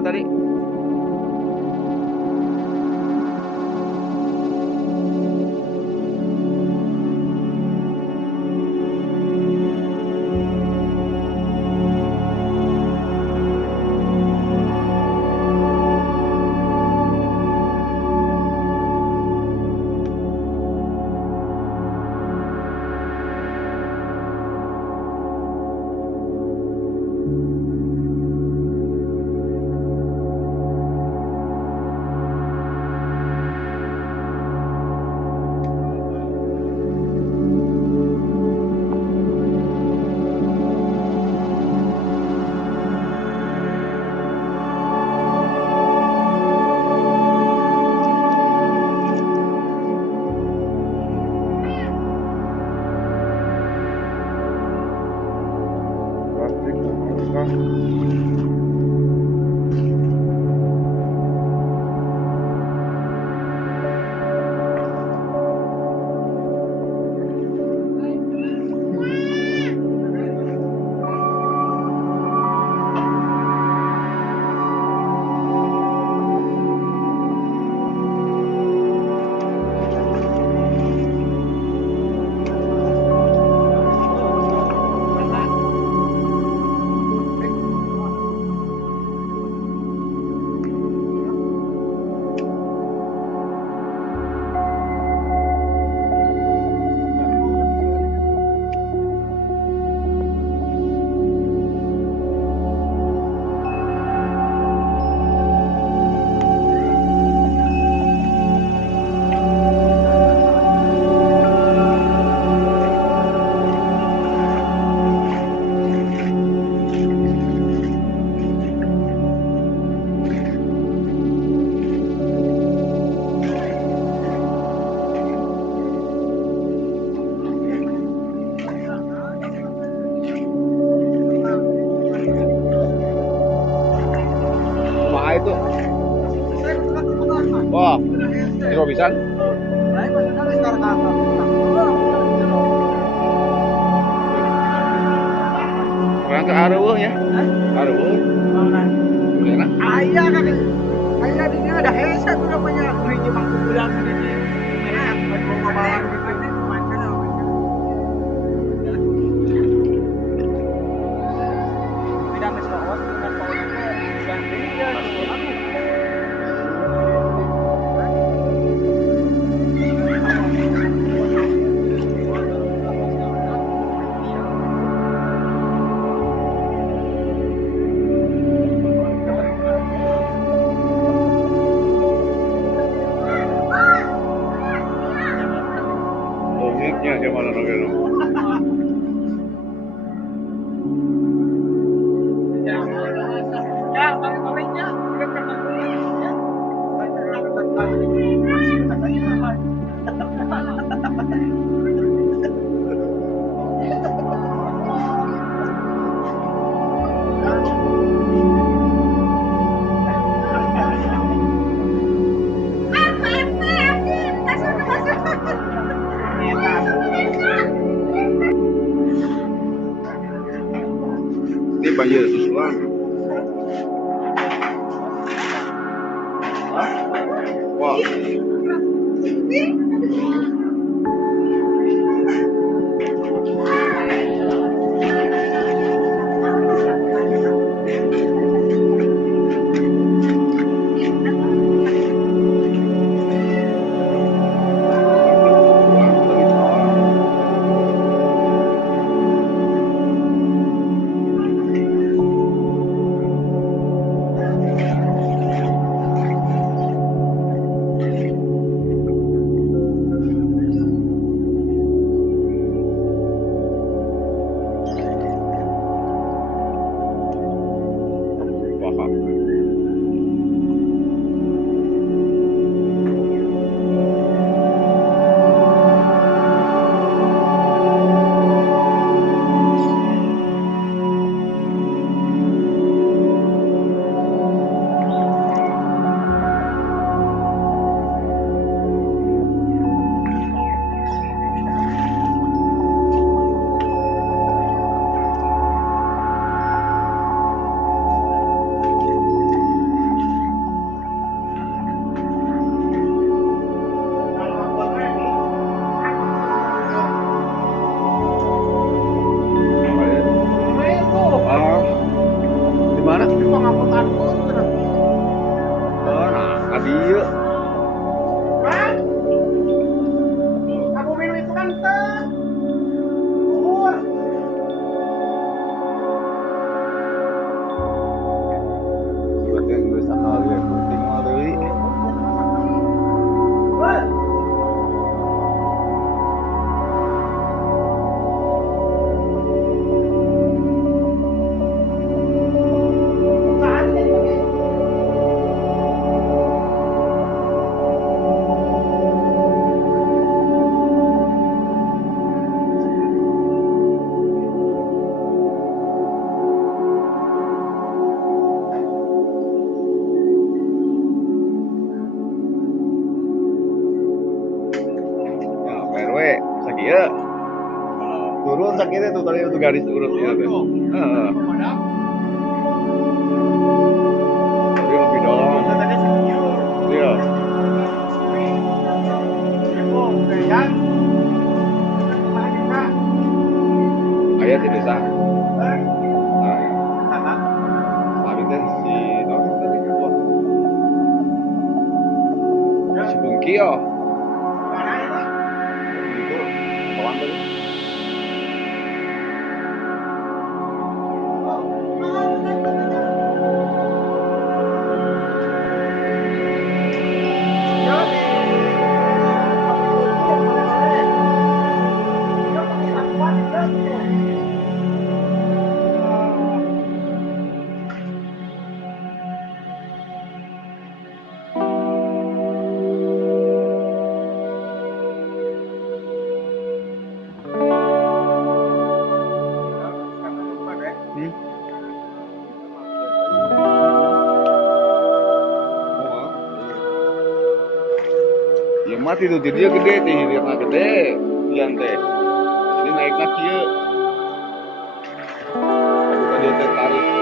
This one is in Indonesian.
kumaha tadi? Kumaha itu? Wah, jero pisan. Orang ke areueuh nya. Areueuh. Gimana? Ayah kan, ayah di sini ada headset tuh namanya hiji mangku budak di sini. Mana mau ngobalan gitu. Tidak mesrawat dengan pokoknya yang dia Nya gimana nongkrong? Ini banjir susulan. Wah. ini tuh tadi itu garis urut itu tuh. Heeh. Tapi lebih dong. Iya. Ayah tidak sah. Tapi teh si non tadi keluar. Si Bungki yo. Itu kawan tadi. Ya mati tuh jadi dia gede teh, dia mah gede, lian teh. Jadi naik kieu. Bukan dia teh tarik